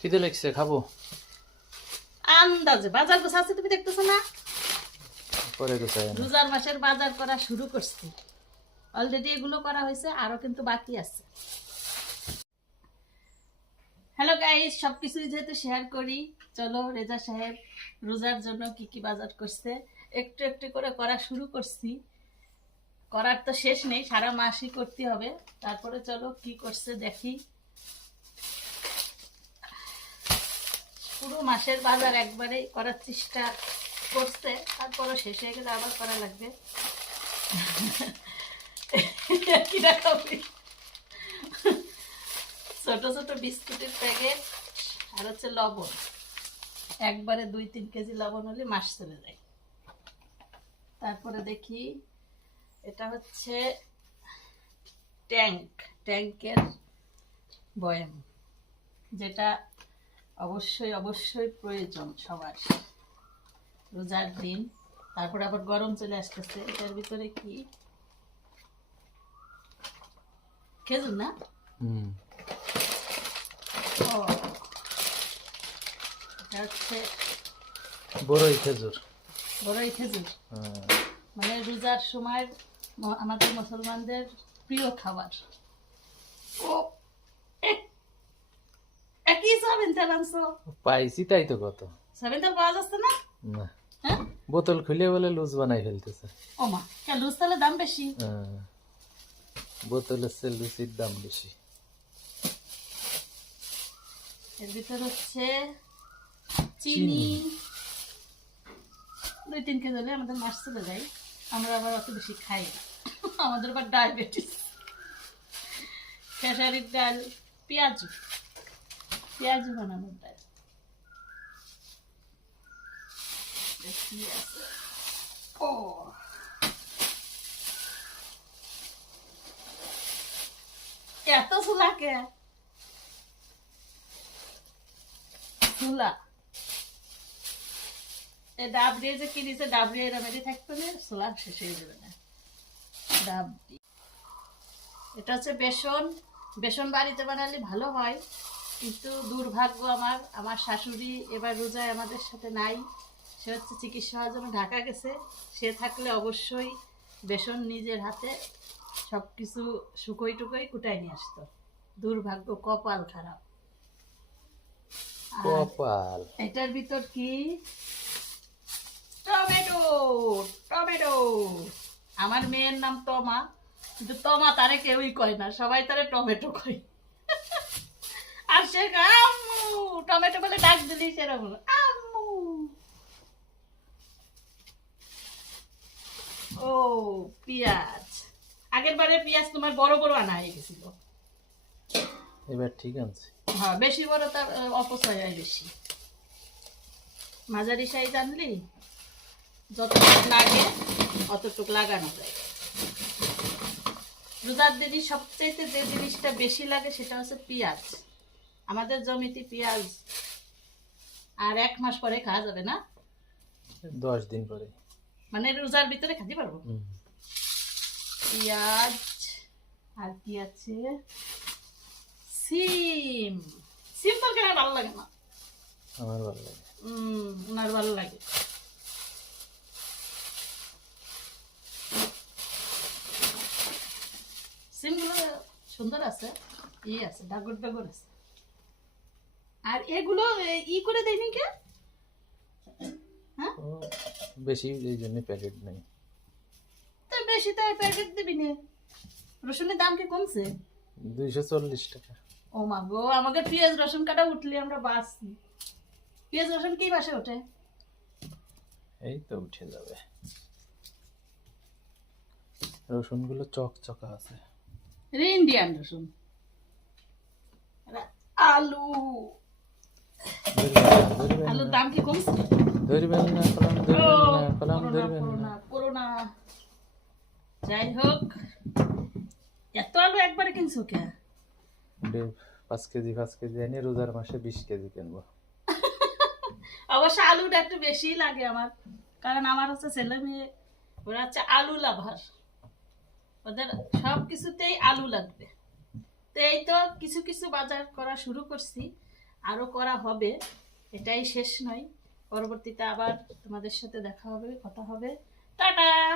খিদে লাগছে খাব। আন্দাজে বাজার গোছাচ্ছে তুমি দেখতেছো না? পরে গোছায় রোজার মাসের বাজার করা শুরু করছি। অলরেডি এগুলো করা হয়েছে আরও কিন্তু বাকি আছে। হ্যালো গাইস সবকিছুই যেহেতু শেয়ার করি চলো রেজা সাহেব রোজার জন্য কি কি বাজার করছে? একটু একটু করে করা শুরু করছি। করার তো শেষ নেই সারা মাসই করতে হবে। তারপরে চলো কি করছে দেখি। পুরো মাসের বাজার একবারেই করার চেষ্টা করছে, তারপরও শেষ হয়ে গেলে আবার করা লাগবে। ছোট ছোট বিস্কুটের প্যাকেট আর হচ্ছে লবণ। একবারে দুই তিন কেজি লবণ হলে মাস চলে যায়। তারপরে দেখি, এটা হচ্ছে ট্যাঙ্ক ট্যাঙ্কের বয়াম, যেটা অবশ্যই অবশ্যই প্রয়োজন সবার রোজার দিন তারপর আবার গরম চলে আসতেছে। এটার ভিতরে কি? খেজুর না? ও এটা হচ্ছে বড়ই খেজুর। বড়ই খেজুর। হ্যাঁ। মানে রোজার সময় আমাদের মুসলমানদের প্রিয় খাবার। ও একই সাবেন তেল আনছো পাইছি তাই তো কত সাবেন তেল পাওয়া যাচ্ছে না না বোতল খুলে বলে লুজ বানাই ফেলতেছে ও মা কেন লুজ তেলের দাম বেশি। বোতলের চেয়ে লুচির দাম বেশি এর ভিতর হচ্ছে চিনি। চিনি দুই তিন কেজি হলে আমাদের মাস চলে যায় আমরা আবার অত বেশি খাই আমাদের আবার ডায়াবেটিস খেসারির ডাল পেঁয়াজু পেঁয়াজু দেখি ও। এত চুলাকে চুলা। এ ডাবরিয়ে যে কিনেছে ডাবরিয়ে এরম এটি থাকবে না চুলা শেষ হয়ে যাবে না। ডাবরি। এটা হচ্ছে বেসন। বেসন বাড়িতে বানালে ভালো হয়। কিন্তু দুর্ভাগ্য আমার আমার শাশুড়ি এবার রোজায় আমাদের সাথে নাই। সে হচ্ছে চিকিৎসা হওয়ার জন্য ঢাকা গেছে। সে থাকলে অবশ্যই বেসন নিজের হাতে সব কিছু শুকোই টুকোই কুটাই নিয়ে আসতো। দুর্ভাগ্য কপাল খারাপ। কপাল। এটার ভিতর কি? Tomato tomato. আমার মেয়ের নাম তমা কিন্তু তমা তারে কেউই কয় না সবাই তারে টমেটো কয়। সে আম্মু টমেটো বলে ডাক দিলি সেরকম। আম্মু। ও পেঁয়াজ। আগের বারে পেঁয়াজ তোমার বড় বড় আনা হয়ে গেছিল। এবার ঠিক আছে হ্যাঁ বেশি বড় তার অপচয় হয় বেশি। মাঝারি সাইজ আনলি যতটুক লাগে অতটুক লাগানো যায়। রোজার দিনই সবচাইতে যে জিনিসটা বেশি লাগে সেটা হচ্ছে পেঁয়াজ। আমাদের জমিতে পেঁয়াজ আর এক মাস পরে খাওয়া যাবে না? দশ দিন পরে। মানে রোজার ভিতরে খেতে পারব? পেঁয়াজ আর কি আছে? সিম। সিম তরকারি আমার ভালো লাগে না। আমার ভালো লাগে। উম, ওনার ভালো লাগে। সিমগুলো সুন্দর আছে ই আছে ডাগর ডাগর আছে। আর এগুলো ই করে দেয়নি কে হ্যাঁ? বেশি এই জন্য প্যাকেট নেই। তো বেশি তো প্যাকেট দিবি নে। রসুনের দাম কি কমছে? দুইশো চল্লিশ টাকা। ও মা গো আমাকে পেঁয়াজ রসুন কাটা উঠলে আমরা বাঁচি। পেঁয়াজ রসুন কি বাসে ওঠে? এই তো উঠে যাবে। রসুনগুলো চকচকা আছে। এটা ইন্ডিয়ান রসুন। আলু ধরবেন না, ধরবেন আলুর না, দাম কি কমছে ধরবেন না কলাম ধরবেন না কলাম ধরবেন না। করোনা যাই হোক এত আলু একবারে কিনছো কে? পাঁচ কেজি পাঁচ কেজি এনে রোজার মাসে বিশ কেজি কিনবো। অবশ্য আলুটা একটু বেশি লাগে আমার কারণ আমার হচ্ছে ছেলে মেয়ে ওরা হচ্ছে আলু লাভার। ওদের সব কিছুতেই আলু লাগবে। তো এই তো কিছু কিছু বাজার করা শুরু করছি আরও করা হবে। এটাই শেষ নয়। পরবর্তীতে আবার তোমাদের সাথে দেখা হবে কথা হবে। টাটা!